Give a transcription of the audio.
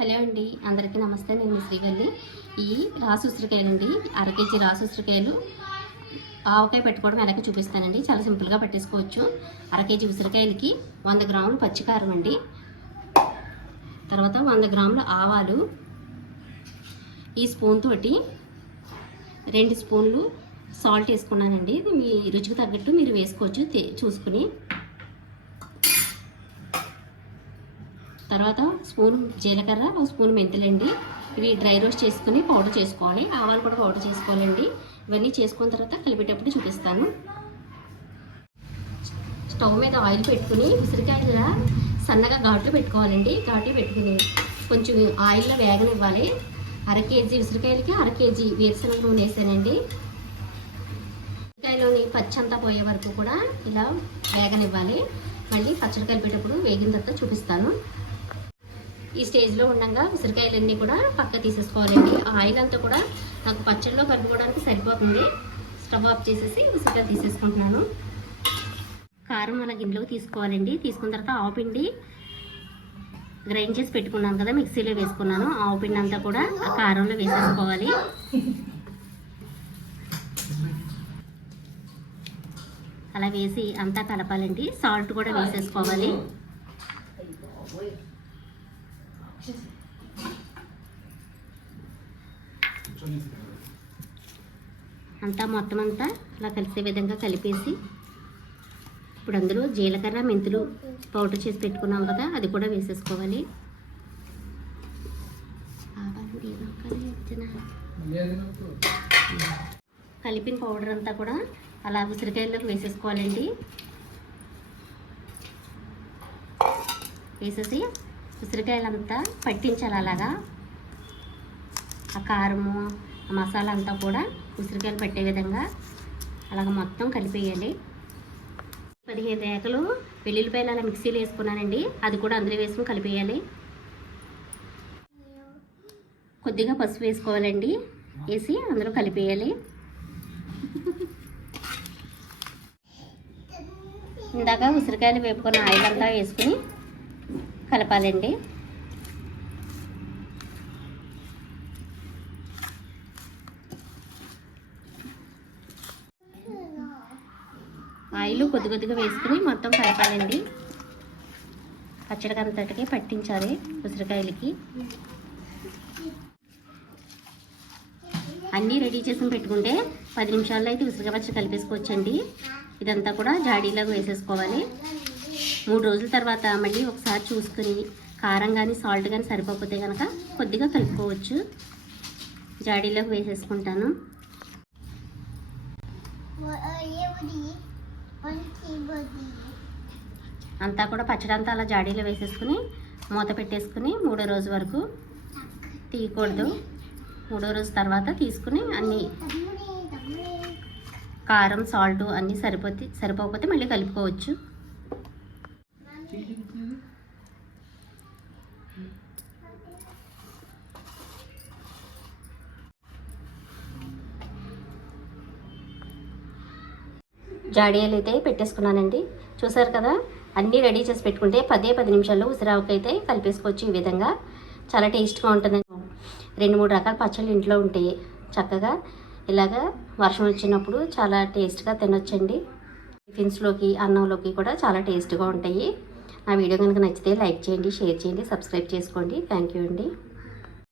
Hello అండి అందరికీ నమస్తే. నేను శ్రీవల్లి. ఈ రాసు ఉసిరికాయలండి అర కేజీ రాసు ఉసిరికాయలు. ఆవకాయ పెట్టుకోవడం వెనక చూపిస్తానండి. చాలా సింపుల్గా పెట్టేసుకోవచ్చు. అర కేజీ ఉసిరికాయలకి వంద గ్రాములు పచ్చికారం అండి. తర్వాత వంద గ్రాములు ఆవాలు. ఈ స్పూన్ తోటి రెండు స్పూన్లు సాల్ట్ వేసుకున్నానండి. మీ రుచికి తగ్గట్టు మీరు వేసుకోవచ్చు చూసుకుని. తర్వాత స్పూన్ జీలకర్ర ఒక స్పూన్ మెంతులండి. ఇవి డ్రై రోస్ట్ చేసుకుని పౌడర్ చేసుకోవాలి. ఆవాలు కూడా పౌడర్ చేసుకోవాలండి. ఇవన్నీ చేసుకున్న తర్వాత కలిపేటప్పుడు చూపిస్తాను. స్టవ్ మీద ఆయిల్ పెట్టుకుని ఉసిరికాయల సన్నగా ఘాట్లు పెట్టుకోవాలండి. ఘాట్లు పెట్టుకుని కొంచెం ఆయిల్లో వేగనివ్వాలి. అర కేజీ ఉసిరికాయలకి అర కేజీ వేరుశనగ నూనె వేసానండి. ఉసిరికాయలోని పచ్చంతా పోయే వరకు కూడా ఇలా వేగనివ్వాలి. మళ్ళీ పచ్చడి కలిపేటప్పుడు వేగిన తర్వాత చూపిస్తాను. ఈ స్టేజ్లో ఉండగా ఉసిరికాయలన్నీ కూడా పక్క తీసేసుకోవాలండి ఆయిల్ అంతా కూడా నాకు పచ్చడిలో కలుపుకోవడానికి సరిపోతుంది. స్టవ్ ఆఫ్ చేసేసి ఉసిరికాయ తీసేసుకుంటున్నాను. కారం మన గిన్నెలోకి తీసుకోవాలండి. తీసుకున్న తర్వాత ఆవు పిండి గ్రైండ్ చేసి పెట్టుకున్నాను కదా మిక్సీలో వేసుకున్నాను. ఆవు పిండి అంతా కూడా ఆ కారంలో వేసేసుకోవాలి. అలా వేసి అంతా కలపాలండి. సాల్ట్ కూడా వేసేసుకోవాలి. అంతా మొత్తం అంతా అలా కలిసే విధంగా కలిపేసి ఇప్పుడు అందులో జీలకర్ర మెంతులు పౌడర్ చేసి పెట్టుకున్నాం కదా అది కూడా వేసేసుకోవాలి. కలిపిన పౌడర్ అంతా కూడా అలా ఉసిరికాయల్లోకి వేసేసుకోవాలండి. వేసేసి ఉసిరికాయలంతా పట్టించాలి అలాగా. ఆ కారము ఆ మసాలా అంతా కూడా ఉసిరికాయలు పట్టే విధంగా అలాగ మొత్తం కలిపేయాలి. పదిహేను రేకలు వెల్లుల్లిపాయలు అలా మిక్సీలో వేసుకున్నానండి. అది కూడా అందులో వేసుకుని కలిపేయాలి. కొద్దిగా పసుపు వేసుకోవాలండి. వేసి అందులో కలిపేయాలి. ఇందాక ఉసిరికాయలు వేపుకున్న ఆయిల్ అంతా వేసుకుని కలపాలండి. ఆయిల్ కొద్ది కొద్దిగా వేసుకుని మొత్తం కలపాలండి. పచ్చడికంతటికి పట్టించాలి ఉసిరికాయలకి. అన్నీ రెడీ చేసి పెట్టుకుంటే పది నిమిషాల్లో అయితే ఉసిరికాయ పచ్చడి కలిపేసుకోవచ్చండి. ఇదంతా కూడా జాడీలాగా వేసేసుకోవాలి. మూడు రోజుల తర్వాత మళ్ళీ ఒకసారి చూసుకుని కారం కానీ సాల్ట్ కానీ సరిపోతే కనుక కొద్దిగా కలుపుకోవచ్చు. జాడీలోకి వేసేసుకుంటాను. అంతా కూడా పచ్చడి అంతా అలా జాడీలో వేసేసుకుని మూత పెట్టేసుకుని మూడో రోజు వరకు తీయకూడదు. మూడో రోజు తర్వాత తీసుకుని అన్నీ కారం సాల్ట్ అన్నీ సరిపోతే సరిపోకపోతే మళ్ళీ కలుపుకోవచ్చు. జాడీలు అయితే పెట్టేసుకున్నానండి. చూసారు కదా? అన్నీ రెడీ చేసి పెట్టుకుంటే పదే పది నిమిషాల్లో ఉసిరావుకి అయితే కలిపేసుకోవచ్చు ఈ విధంగా. చాలా టేస్ట్గా ఉంటుందండి. రెండు మూడు రకాల పచ్చళ్ళు ఇంట్లో ఉంటాయి చక్కగా ఇలాగా వర్షం వచ్చినప్పుడు చాలా టేస్ట్గా తినొచ్చండి. టిఫిన్స్లోకి అన్నంలోకి కూడా చాలా టేస్ట్గా ఉంటాయి. నా వీడియో కనుక నచ్చితే లైక్ చేయండి షేర్ చేయండి సబ్స్క్రైబ్ చేసుకోండి. థ్యాంక్ యూ అండి.